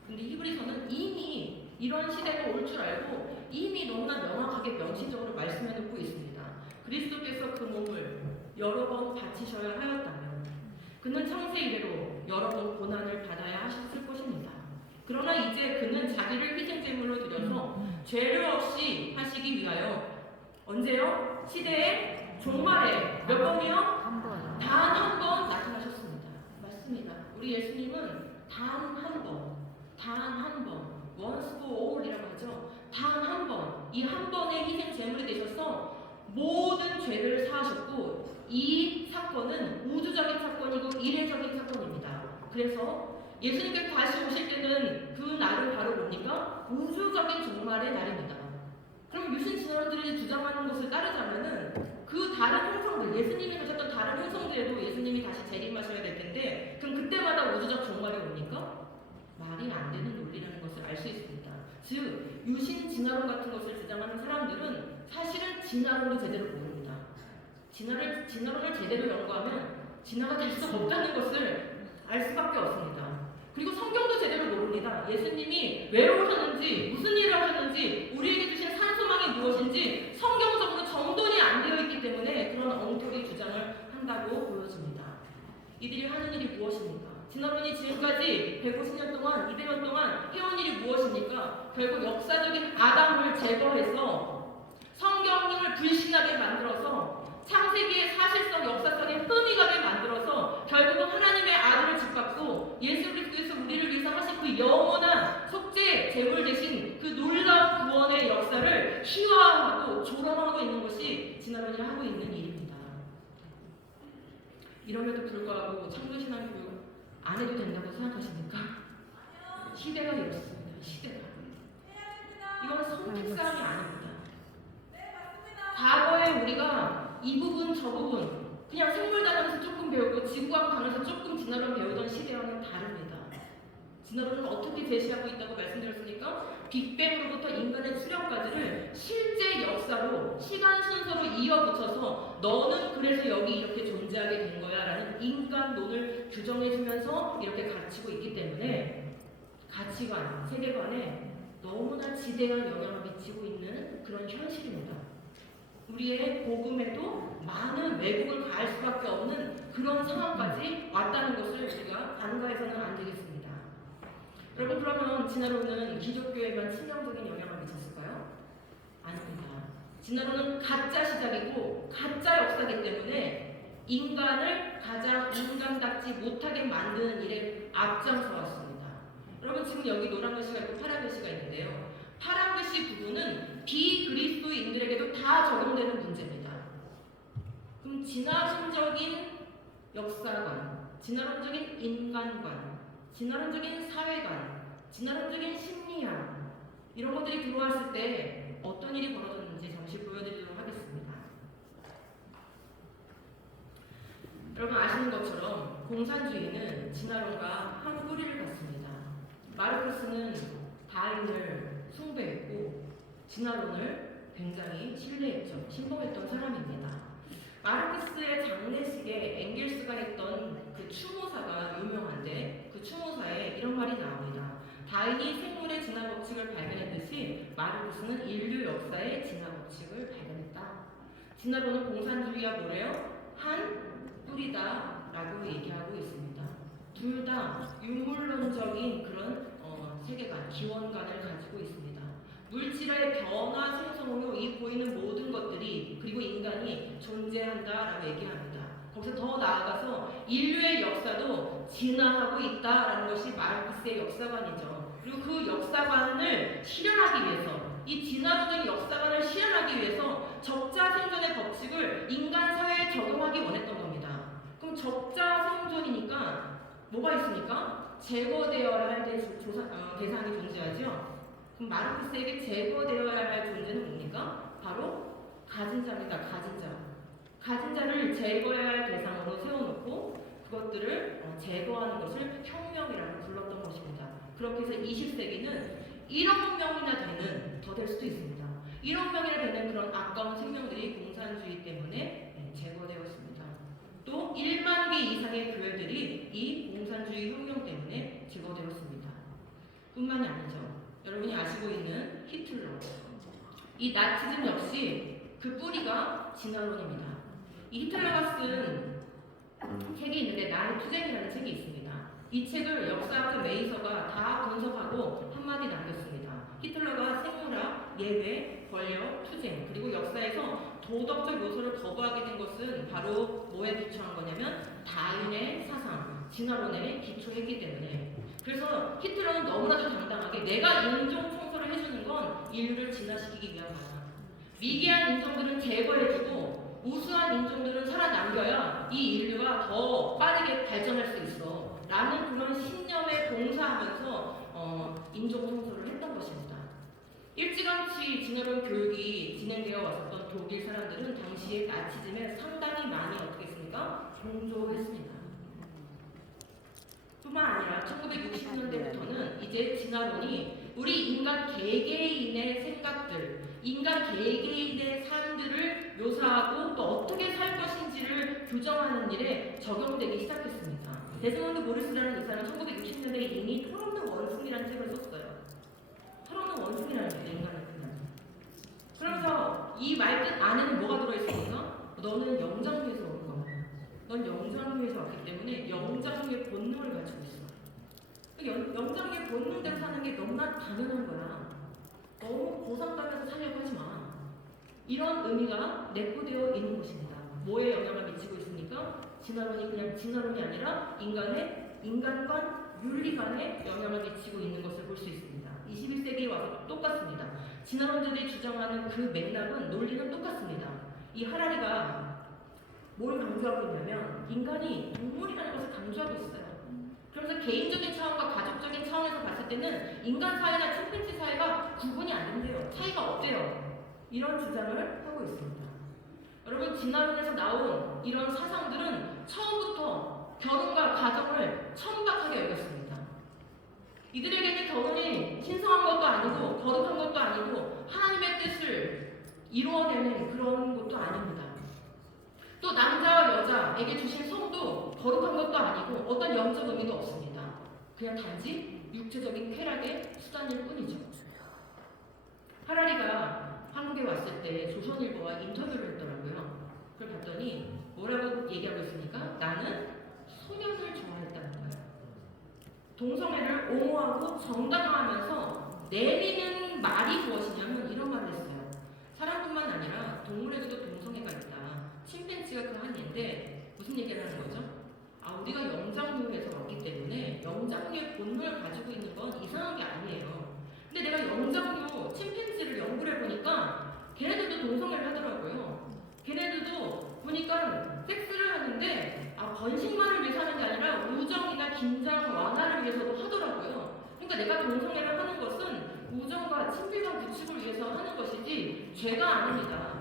근데 히브리서는 이미 이런 시대가 올 줄 알고 이미 너무나 명확하게 명시적으로 말씀해 놓고 있습니다. 그리스도께서 그 몸을 여러 번 바치셔야 하였다면 그는 창세 이래로 여러 번 고난을 받아야 하셨을 것입니다. 그러나 이제 그는 자기를 희생제물로 드려서 죄를 없이 하시기 위하여 언제요? 시대의 종말에 몇 번이요? 단 한 번 나타나셨습니다. 맞습니다. 우리 예수님은 단 한 번, once for all이라고 하죠. 단 한 번, 이 한 번의 희생 제물이 되셔서 모든 죄를 사하셨고, 이 사건은 우주적인 사건이고 이례적인 사건입니다. 그래서 예수님께서 다시 오실 때는 그 날은 바로 뭡니까? 우주적인 종말의 날입니다. 그럼 유신 진화론들이 주장하는 것을 따르자면은 그 다른 행성들, 예수님이 가셨던 다른 행성들에도 예수님이 다시 재림하셔야 될 텐데, 그럼 그때마다 우주적 종말이 옵니까? 말이 안 되는 논리라는 것을 알 수 있습니다. 즉, 유신 진화론 같은 것을 주장하는 사람들은 사실은 진화론을 제대로 모릅니다. 진화론을 제대로 연구하면 진화가 될 수 없다는 것을 알 수밖에 없습니다. 그리고 성경도 제대로 모릅니다. 예수님이 왜 오셨는지, 무슨 일을 하셨는지, 우리에게 주신 산소망이 무엇인지 성경적으로 정돈이 안 되어 있기 때문에 그런 엉터리 주장을 한다고 보여집니다. 이들이 하는 일이 무엇입니까? 진화론이 지금까지 150년 동안, 200년 동안 해온 일이 무엇입니까? 결국 역사적인 아담을 제거해서 성경을 불신하게 만들어서 창세기의 사실성, 역사성의 흠이가게 만들어서 결국은 하나님의 아들을 짓밟고 예수 그리스도에서 우리를 위해서 하신 그 영원한 속죄 제물 대신 그 놀라운 구원의 역사를 희화화하고 조롱하고 있는 것이 진화론이 하고 있는 일입니다. 이럼에도 불구하고 창조신앙 교육 안 해도 된다고 생각하십니까? 시대가 이렇습니다. 시대가. 이건 선택사항이 아닙니다. 과거에 우리가 이 부분 저 부분 그냥 생물 단원에서 조금 배우고 지구과학 단원에서 조금 진화론 배우던 시대와는 다릅니다. 진화론은 어떻게 제시하고 있다고 말씀드렸으니까 빅뱅으로부터 인간의 출현까지를 실제 역사로 시간 순서로 이어붙여서 너는 그래서 여기 이렇게 존재하게 된 거야 라는 인간론을 규정해주면서 이렇게 가르치고 있기 때문에 가치관, 세계관에 너무나 지대한 영향을 미치고 있는 그런 현실입니다. 우리의 복음에도 많은 왜곡을 가할 수밖에 없는 그런 상황까지 왔다는 것을 우리가 간과해서는 안 되겠습니다. 여러분, 그러면 진화론은 기독교에만 치명적인 영향을 미쳤을까요? 아닙니다. 진화론은 가짜 시작이고 가짜 역사이기 때문에 인간을 가장 인간답지 못하게 만드는 일에 앞장서 왔습니다. 여러분, 지금 여기 노란 글씨가 있고 파란 글씨가 있는데요. 파란 글씨 부분은 비그리스도인들에게도 다 적용되는 문제입니다. 그럼 진화론적인 역사관, 진화론적인 인간관, 진화론적인 사회관, 진화론적인 심리학 이런 것들이 들어왔을 때 어떤 일이 벌어졌는지 잠시 보여드리도록 하겠습니다. 여러분 아시는 것처럼 공산주의는 진화론과 한 뿌리를 갖습니다. 마르크스는 다윈을 숭배했고 진화론을 굉장히 신뢰했죠. 신봉했던 사람입니다. 마르크스의 마르크스는 인류 역사의 진화 법칙을 발견했다. 진화론은 공산주의와 뭐래요? 한 뿌리다라고 얘기하고 있습니다. 둘 다 유물론적인 그런 세계관, 기원관을 가지고 있습니다. 물질의 변화 생성으로 이 보이는 모든 것들이 그리고 인간이 존재한다라고 얘기합니다. 거기서 더 나아가서 인류의 역사도 진화하고 있다라는 것이 마르크스의 역사관이죠. 그리고 그 역사관을 실현하기 위해서 이 진화론적 역사관을 실현하기 위해서 적자 생존의 법칙을 인간 사회에 적용하기 원했던 겁니다. 그럼 적자 생존이니까 뭐가 있습니까? 제거되어야 할 대상이 존재하죠. 그럼 마르크스에게 제거되어야 할 존재는 뭡니까? 바로 가진 자입니다. 가진 자. 가진 자를 제거해야 할 대상으로 세워놓고 그것들을 제거하는 것을 혁명이라고 불렀던 것입니다. 그렇게 해서 20세기는 1억 명이나 되는, 더 될 수도 있습니다. 1억 명이나 되는 그런 아까운 생명들이 공산주의 때문에 제거되었습니다. 또 1만 개 이상의 교회들이 이 공산주의 혁명 때문에 제거되었습니다. 뿐만이 아니죠. 여러분이 아시고 있는 히틀러. 이 나치즘 역시 그 뿌리가 진화론입니다. 이 히틀러가 쓴 책이 있는데 나의 투쟁이라는 책이 있습니다. 이 책을 역사학자 메이서가 다 분석하고 한마디 남겼습니다. 히틀러가 생물학, 예외, 권력, 투쟁, 그리고 역사에서 도덕적 요소를 거부하게 된 것은 바로 뭐에 기초한 거냐면 다윈의 사상, 진화론에 기초했기 때문에. 그래서 히틀러는 너무나도 당당하게 내가 인종 청소를 해주는 건 인류를 진화시키기 위한 거야. 미개한 인종들은 제거해주고 우수한 인종들은 살아남겨야 이 인류가 더 빠르게 발전할 수 있어 라는 그런 신념에 봉사하면서 인종 청소를 했던 것입니다. 일찌감치 진화론 교육이 진행되어 왔었던 독일 사람들은 당시에 나치즘에 상당히 많이 어떻게 했습니까? 동조했습니다. 뿐만 아니라 1960년대부터는 이제 진화론이 우리 인간 개개인의 생각들, 인간 개개인의 삶들을 묘사하고 또 어떻게 살 것인지를 규정하는 일에 적용되기 시작했습니다. 데스몬드 모리스라는 의사는 1960년대에 이미 철없는 원숭이라는 책을 썼어요. 철없는 원숭이라는 거예요, 인간을 그냥. 그러면서 이 말끝 안에는 뭐가 들어있습니까? 너는 영장류에서 온 거야. 넌 영장류에서 왔기 때문에 영장류의 본능을 가지고 있어. 영장류의 본능대로 사는 게 너무나 당연한 거야. 너무 보상받아서 살려고 하지 마. 이런 의미가 내포되어 있는 것입니다. 뭐에 영향을 미치고 있습니까? 진화론이 그냥 진화론이 아니라 인간관, 윤리관에 영향을 미치고 있는 것을 볼 수 있습니다. 21세기에 와서 똑같습니다. 진화론자들이 주장하는 그 맥락은 논리는 똑같습니다. 이 하라리가 뭘 강조하고 있냐면 인간이 동물이라는 것을 강조하고 있어요. 그러면서 개인적인 차원과 가족적인 차원에서 봤을 때는 인간 사회나 침팬지 사회가 구분이 안 된대요. 차이가 없대요. 이런 주장을 하고 있습니다. 여러분, 진화론에서 나온 이런 사상들은 처음부터 결혼과 가정을 천박하게 여겼습니다. 이들에게는 결혼이 신성한 것도 아니고 거룩한 것도 아니고 하나님의 뜻을 이루어내는 그런 것도 아닙니다. 또 남자와 여자에게 주신 성도 거룩한 것도 아니고 어떤 영적 의미도 없습니다. 그냥 단지 육체적인 쾌락의 수단일 뿐이죠. 하라리가 한국에 왔을 때 조선일보와 인터뷰를 했더라고요. 그걸 봤더니 뭐라고 얘기하고 있습니까? 나는 소년을 좋아했다는 거예요. 동성애를 옹호하고 정당화하면서 내리는 말이 무엇이냐면 이런 말을 했어요. 사람뿐만 아니라 동물에게도 동성애가 있다. 침팬지가 그 한 예인데 무슨 얘기를 하는 거죠? 우리가 영장류에서 왔기 때문에 영장류의 본능을 가지고 있는 건 이상한 게 아니에요. 근데 내가 영장류 침팬지를 연구를 해보니까 걔네들도 동성애를 하더라고요. 걔네들도 보니까 섹스를 하는데 번식만을 위해서 하는 게 아니라 우정이나 긴장 완화를 위해서도 하더라고요. 그러니까 내가 동성애를 하는 것은 우정과 친밀감 구축을 위해서 하는 것이지 죄가 아닙니다.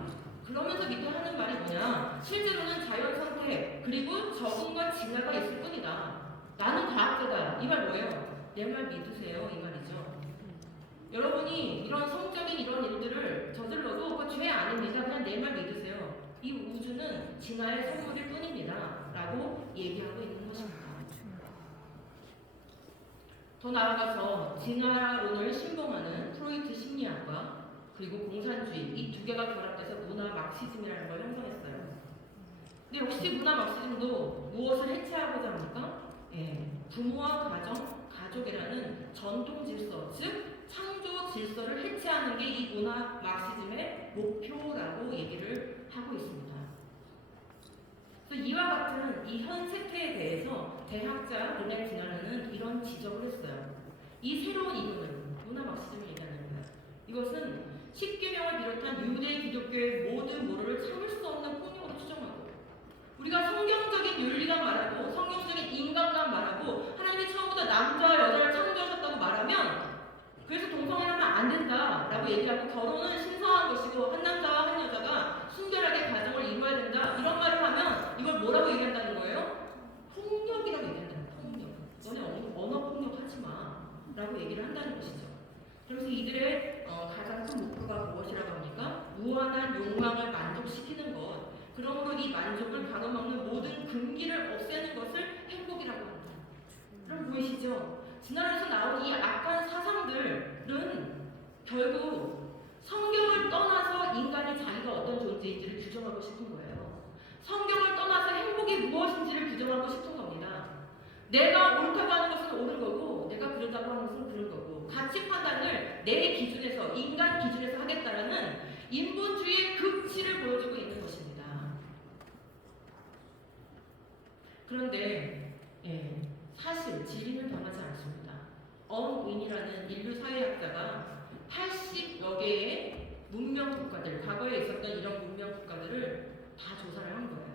그러면서 밑에 하는 말이 뭐냐? 실제로는 자연 선택 그리고 적응과 진화가 있을 뿐이다. 나는 과학자다. 이 말 뭐예요? 내 말 믿으세요. 이 말이죠. 여러분이 이런 성적인 이런 일들을 저질러도 그 죄 아닙니다. 그냥 내 말 믿으세요. 이 우주는 진화의 선물일 뿐입니다. 라고 얘기하고 있는 것입니다. 더 나아가서 진화론을 신봉하는 프로이트 심리학과 그리고 공산주의 이 두 개가 결합돼서 문화 막시즘이라는 걸 형성했어요. 근데 역시 문화 막시즘도 무엇을 해체하고자 합니까? 예, 부모와 가정, 가족이라는 전통 질서, 즉 창조 질서를 해체하는 게 이 문화 막시즘의 목표라고 얘기를 하고 있습니다. 그래서 이와 같은 이 현 세태에 대해서 대학자 르네 구나르는 이런 지적을 했어요. 이 새로운 이념은 문화 막시즘을 얘기하는 거예요. 이것은 십계명을 비롯한 유대 기독교의 모든 모로를 참을 수 없는 폭력으로 추정하고 우리가 성경적인 윤리관 말하고 성경적인 인간관 말하고 하나님이 처음부터 남자와 여자를 창조하셨다고 말하면 그래서 동성애는 하면 안 된다라고 얘기하고 결혼은 신성한 것이고 한 남자와 한 여자가 순결하게 가정을 이루어야 된다 이런 말을 하면 이걸 뭐라고 얘기한다는 거예요? 폭력이라고 얘기한다는 거예요. 폭력. 너네 언어 폭력하지 마 라고 얘기를 한다는 것이죠. 그래서 이들의 가장 큰 목표가 무엇이라고 합니까? 무한한 욕망을 만족시키는 것 그러므로 이 만족을 가로막는 모든 금기를 없애는 것을 행복이라고 한다. 여러분 보이시죠? 지난해에서 나온 이 악한 사상들은 결국 성경을 떠나서 인간이 자기가 어떤 존재인지를 규정하고 싶은 거예요. 성경을 떠나서 행복이 무엇인지를 규정하고 싶은 겁니다. 내가 옳다고 하는 것은 옳은 거고 내가 그러다고 하는 것은 그런 거고 가치 판단을 내 기준에서 인간 기준에서 하겠다라는 인본주의의 극치를 보여주고 있는 것입니다. 그런데 사실 진리는 변하지 않습니다. 언윈이라는 인류 사회학자가 80여 개의 문명 국가들, 과거에 있었던 이런 문명 국가들을 다 조사를 한 거예요.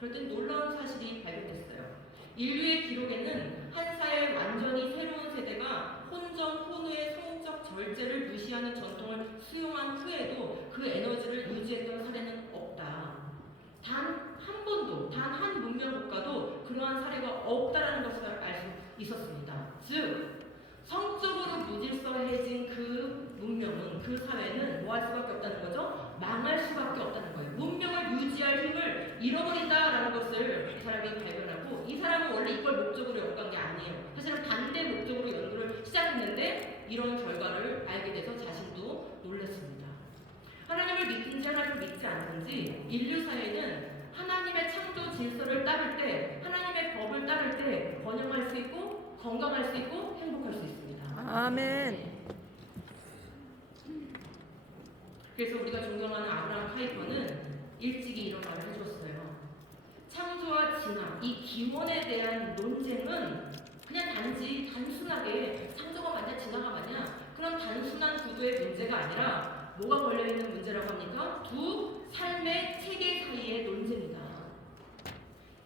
그랬더니 놀라운 사실이 발견됐어요. 인류의 기록에는 한 사회의 완전히 새로운 세대가 혼전, 혼우의 성적 절제를 무시하는 전통을 수용한 후에도 그 에너지를 유지했던 사례는 없다. 단 한 번도, 단 한 문명 국가도 그러한 사례가 없다라는 것을 알 수 있었습니다. 즉, 성적으로 무질서해진 그 문명은, 그 사회는 뭐 할 수밖에 없다는 거죠? 망할 수밖에 없다는 거예요. 문명을 유지할 힘을 잃어버린다라는 것을 이 사람이 발견하고 이 사람은 원래 이걸 목적으로 연구한 게 아니에요. 사실은 반대 목적으로 연구를 시작했는데 이런 결과를 알게 돼서 자신도 놀랐습니다. 하나님을 믿든지 하나님을 믿지 않든지 인류 사회는 하나님의 창조 질서를 따를 때, 하나님의 법을 따를 때 번영할 수 있고 건강할 수 있고 행복할 수 있습니다. 아멘. 그래서 우리가 존경하는 아브라함 카이퍼는 일찍이 이런 말을 해줬어요. 창조와 진화, 이 기원에 대한 논쟁은 그냥 단순하게 창조가 맞냐 진화가 맞냐 그런 단순한 구도의 문제가 아니라 뭐가 걸려있는 문제라고 합니까? 두 삶의 체계 사이의 논쟁이다.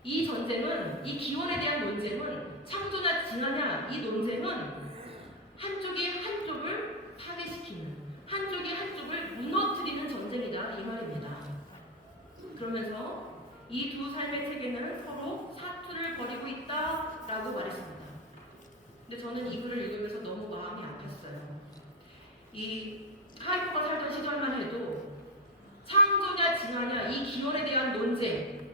이 전쟁은, 이 기원에 대한 논쟁은 창조냐 진화냐 이 논쟁은 한쪽이 한쪽을 파괴시키는, 한쪽이 한쪽을 무너뜨리는 전쟁이다 이 말입니다. 그러면서 이 두 삶의 체계는 서로 사투를 벌이고 있다라고 말했습니다. 근데 저는 이 글을 읽으면서 너무 마음이 아팠어요. 이 카이퍼가 살던 시절만 해도 창조냐 진화냐 이 기원에 대한 논쟁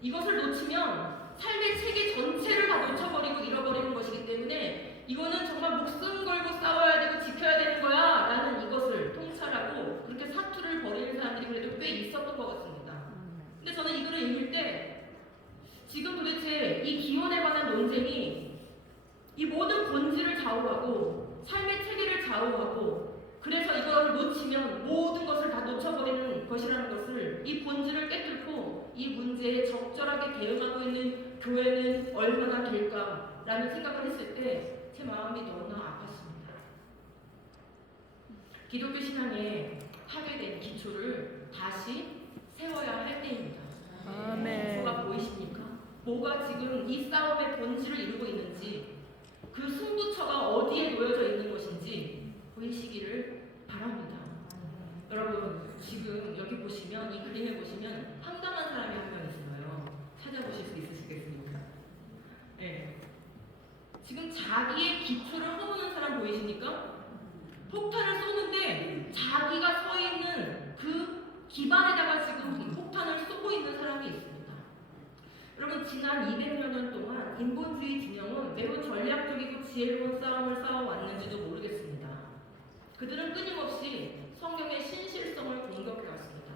이것을 놓치면 삶의 체계 전체를 다 놓쳐버리고 잃어버리는 것이기 때문에 이거는 정말 목숨 걸고 싸워야 되고 지켜야 되는 거야 라는 이것을 통찰하고 그렇게 사투를 벌이는 사람들이 그래도 꽤 있었던 것 같습니다. 근데 저는 이 글을 읽을 때 지금 도대체 이 기원에 관한 논쟁이 이 모든 본질을 좌우하고 삶의 체계를 좌우하고 그래서 이걸 놓치면 모든 것을 다 놓쳐버리는 것이라는 것을 이 본질을 깨뚫고 이 문제에 적절하게 대응하고 있는 교회는 얼마나 될까라는 생각을 했을 때 제 마음이 너무나 아팠습니다. 기독교 신앙의 파괴된 기초를 다시 세워야 할 때입니다. 아멘. 뭐가 보이십니까? 뭐가 지금 이 싸움의 본질을 이루고 있는지 그 승부처가 어디에 놓여져 있는 것인지 보이시기를 바랍니다. 여러분 지금 여기 보시면 이 그림에 보시면 황당한 사람이 한 명 있어요. 찾아보실 수 있으시겠습니까? 네. 지금 자기의 기초를 허무는 사람 보이십니까? 폭탄을 쏘는데 자기가 서 있는 그 기반에다가 지금 폭탄을 쏘고 있는 사람이 있습니다. 여러분 지난 200여 년 동안 인본주의 진영은 매우 전략적이고 지혜로운 싸움을 싸워왔는지도 모르겠습니다. 그들은 끊임없이 성경의 신실성을 공격해 왔습니다.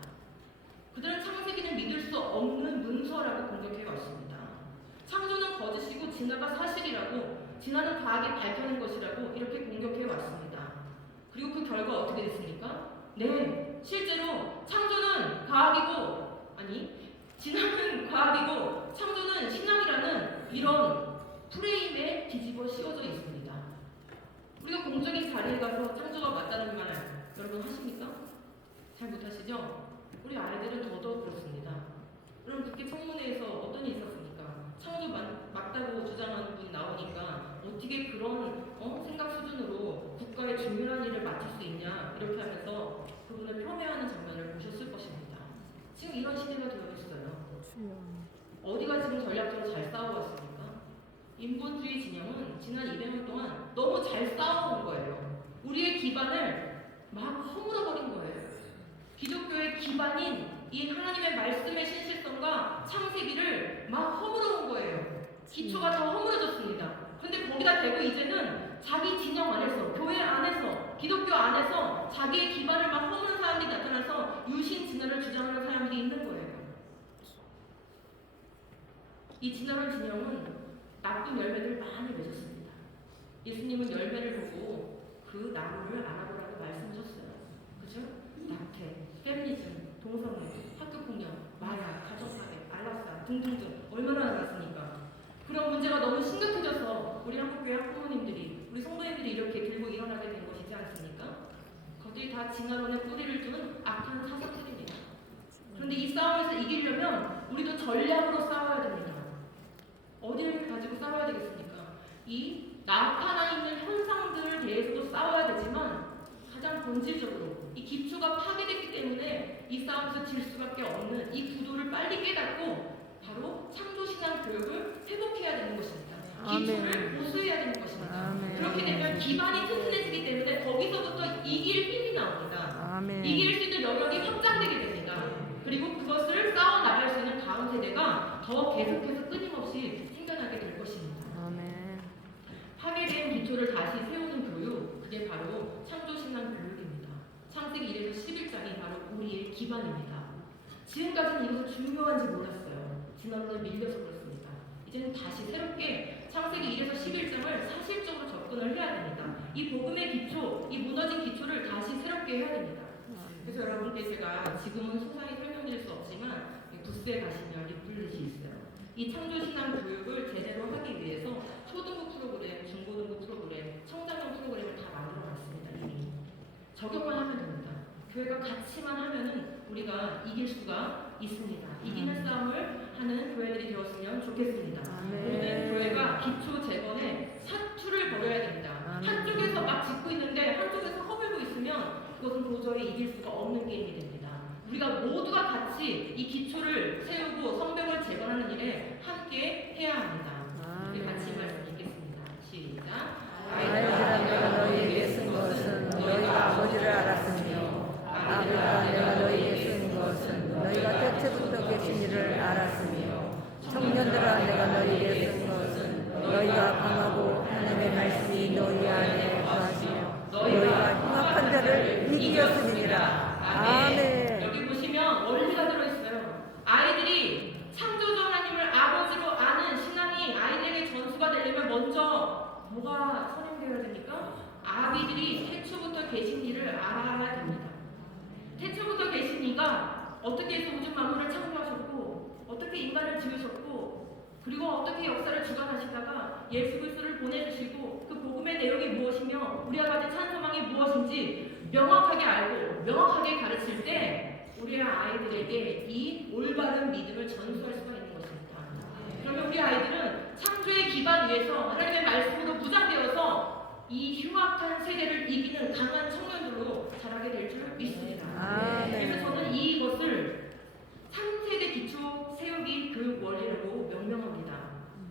그들은 창세기는 믿을 수 없는 문서라고 공격해 왔습니다. 창조는 거짓이고 진화가 사실이라고, 진화는 과학이 밝혀낸 것이라고 이렇게 공격해 왔습니다. 그리고 그 결과 어떻게 됐습니까? 네, 실제로 창조는 과학이고, 진화는 과학이고 창조는 신앙이라는 이런 프레임에 뒤집어 씌워져 있습니다. 우리가 공적인 자리에 가서 창조가 맞다는 말 여러분 하십니까? 잘 못하시죠? 우리 아이들은 더더욱 그렇습니다. 여러분 그렇게 청문회에서 어떤 일이 있었습니까? 창조 맞다고 주장하는 분이 나오니까 어떻게 그런 생각 수준으로 국가의 중요한 일을 맡을 수 있냐 이렇게 하면서 그분을 폄훼하는 장면을 보셨을 것입니다. 지금 이런 시대가 되어 있어요. 어디가 지금 전략적으로 잘 싸워왔습니까? 인본주의 진영은 지난 200년 동안 너무 잘 싸워온 거예요. 우리의 기반을 막 허물어버린 거예요. 기독교의 기반인 이 하나님의 말씀의 신실성과 창세기를 막 허물어온 거예요. 기초가 더 허물어졌습니다. 근데 거기다 대고 이제는 자기 진영 안에서, 교회 안에서, 기독교 안에서 자기의 기반을 막 허무는 사람들이 나타나서 유신 진화를 주장하는 사람들이 있는 거예요. 이 진화론 진영은 나쁜 열매를 많이 맺었습니다. 예수님은 열매를 보고 그 나무를 알아보라고 말씀하셨어요. 그죠? 낙태, 페미니즘, 동성애, 학교폭력, 마약, 가정사회, 안락사 등등등 얼마나 많았습니까? 그런 문제가 너무 심각해져서 우리 한국교회 학부모님들이, 우리 성도님들이 이렇게 들고 일어나게 된 것이지 않습니까? 그것들이 다 진화론의 뿌리를 둔 악한 사상들입니다. 그런데 이 싸움에서 이기려면 우리도 전략으로 싸워야 됩니다. 어디를 가지고 싸워야 되겠습니까? 이 나타나 있는 현상들에 대해서도 싸워야 되지만 가장 본질적으로 이 기초가 파괴됐기 때문에 이 싸움에서 질 수밖에 없는 이 구도를 빨리 깨닫고 바로 창조신앙 교육을 회복해야 되는 것입니다. 기초를 보수해야 되는 것입니다. 아멘. 그렇게 되면 기반이 튼튼해지기 때문에 거기서부터 이길 힘이 나옵니다. 아멘. 이길 수 있는 영역이 확장되게 됩니다. 그리고 그것을 싸워나갈 수 있는 다음 세대가 더 계속해서 끊임없이 생겨나게 될 것입니다. 아멘. 파괴된 기초를 다시 세우는 교육, 그게 바로 창조신앙 교육입니다. 창세기 1에서 11장이 바로 우리의 기반입니다. 지금까지는 이것이 중요한지 몰랐어요. 진화론에 밀려서 그렇습니다. 이제는 다시 새롭게 창세기 1에서 11장을 사실적으로 접근을 해야 됩니다. 이 복음의 기초, 이 무너진 기초를 다시 새롭게 해야 됩니다. 그래서 여러분께 제가 지금은 소상히 설명드릴 수 없지만 부스에 가시면 리플릿이 있어요. 이 창조신앙 교육을 제대로 하기 위해서 초등부 프로그램, 중고등부 프로그램, 청장년 프로그램을 다 만들어놨습니다. 이미 적용만 하면 됩니다. 교회가 같이만 하면은 우리가 이길 수가 있습니다. 이기는 싸움을 하는 교회들이 되었으면 좋겠습니다. 모든 교회가 기초 재건에 사투를 벌여야 됩니다. 한쪽에서 막 짓고 있는데 한쪽에서 허물고 있으면 그것은 도저히 이길 수가 없는 게임이 됩니다. 우리가 모두가 같이 이 기초를 세우고 성벽을 재건하는 일에 함께 해야 합니다. 우리 같이 말씀 읽겠습니다. 시작. 아이들아, 내가 너희에게 쓴 것은 너희가 아버지를 알았으며 아버지가 내가 너희에게 쓴 것은 너희가 태초부터 계신 이를 알았으며 청년들아, 내가 너희에게 쓴 것은 너희가 강하고 하나님의 말씀이 너희 안에 거하시며 너희가 흉악한 자를 이기었으니라. 아멘. 여기 보시면 원리가 들어있어요. 아이들이 창조주 하나님을 아버지로 아는 신앙이 아이들에게 전수가 되려면 먼저 뭐가 선행되어야 됩니까? 아비들이 태초부터 계신 이를 알아야 됩니다. 태초부터 계신 이가 어떻게 해서 우주 만물을 창조하셨고 어떻게 인간을 지으셨고 그리고 어떻게 역사를 주관하시다가 예수 그리스도를 보내주시고 그 복음의 내용이 무엇이며 우리가 가진 찬소망이 무엇인지 명확하게 알고 명확하게 가르칠 때 우리 아이들에게 이 올바른 믿음을 전수할 수가 있는 것입니다. 그러면 우리 아이들은 창조의 기반 위에서 하나님의 말씀으로 무장되어서 이 흉악한 세대를 이기는 강한 청년들로 자라게 될 줄 믿습니다. 그래서 저는 이것을 3세대 기초 세우기 교육 원리라고 명명합니다.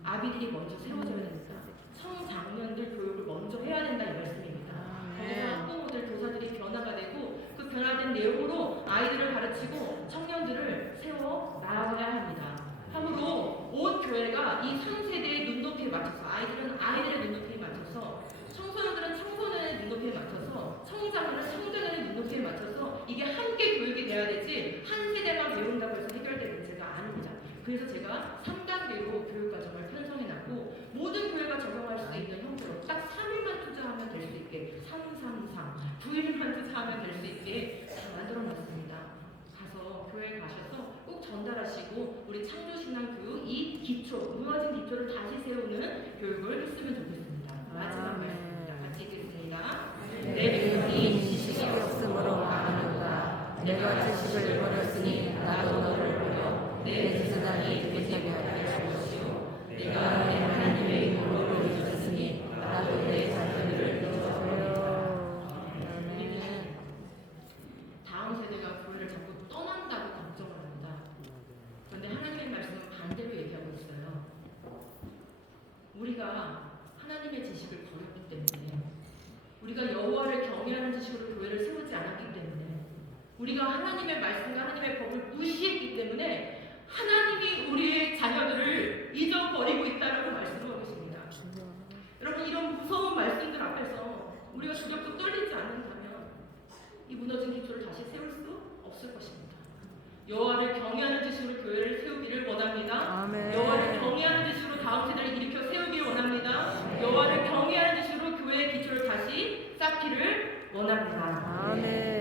아비들이 먼저 세워져야 됩니다. 청장년들 교육을 먼저 해야 된다 이 말씀입니다. 거기서 학부모들, 교사들이 변화가 되고 그 변화된 내용으로 아이들을 가르치고 청년들을 세워 나가야 합니다. 함으로 온 교회가 이 3세대의 눈높이에 맞춰서 아이들은 아이들의 눈높이에 맞춰서 청소년들은 청소년의 눈높이에 맞춰서 청장들은 청장년의 눈높이에 맞춰서 그래서 제가 3단계로 교육과정을 편성해놨고 모든 교회가 적용할 수 있는 형태로 딱 3일만 투자하면 될 수 있게 333, 9일만 투자하면 될 수 있게 다 만들어놨습니다. 가서 교회에 가셔서 꼭 전달하시고 우리 창조신앙교육 이 기초, 무너진 기초를 다시 세우는 교육을 했으면 좋겠습니다. 마지막 말씀입니다. 같이 읽겠습니다. 내 믿음이 지식이 없으므로 망하는가. 내가 지식을 버렸으니 나도 너를 버려 내 지사단이 못하게 하려 것이요. 내가 내 하나님의 이름으로 믿었으니 나도 내 자녀를 믿어요. 아멘. 다음 세대가 교회를 자꾸 떠난다고 걱정을 합니다. 그런데 하나님의 말씀은 반대로 얘기하고 있어요. 우리가 하나님의 지식을 버렸기 때문에, 우리가 여호와를 경외하는 지식으로 교회를 세우지 않았기 때문에, 우리가 하나님의 말씀과 하나님의 법을 무시했기 때문에 하나님이 우리의 자녀들을 잊어버리고 있다라고 말씀하고 계십니다. 여러분, 이런 무서운 말씀들 앞에서 우리가 두렵고 떨리지 않는다면 이 무너진 기초를 다시 세울 수 없을 것입니다. 여호와를 경외하는 지식으로 교회를 세우기를 원합니다. 아멘. 여호와를 경외하는 지식으로 다음 세대를 일으켜 세우기를 원합니다. 여호와를 경외하는 지식으로 교회의 기초를 다시 쌓기를 원합니다. 아멘.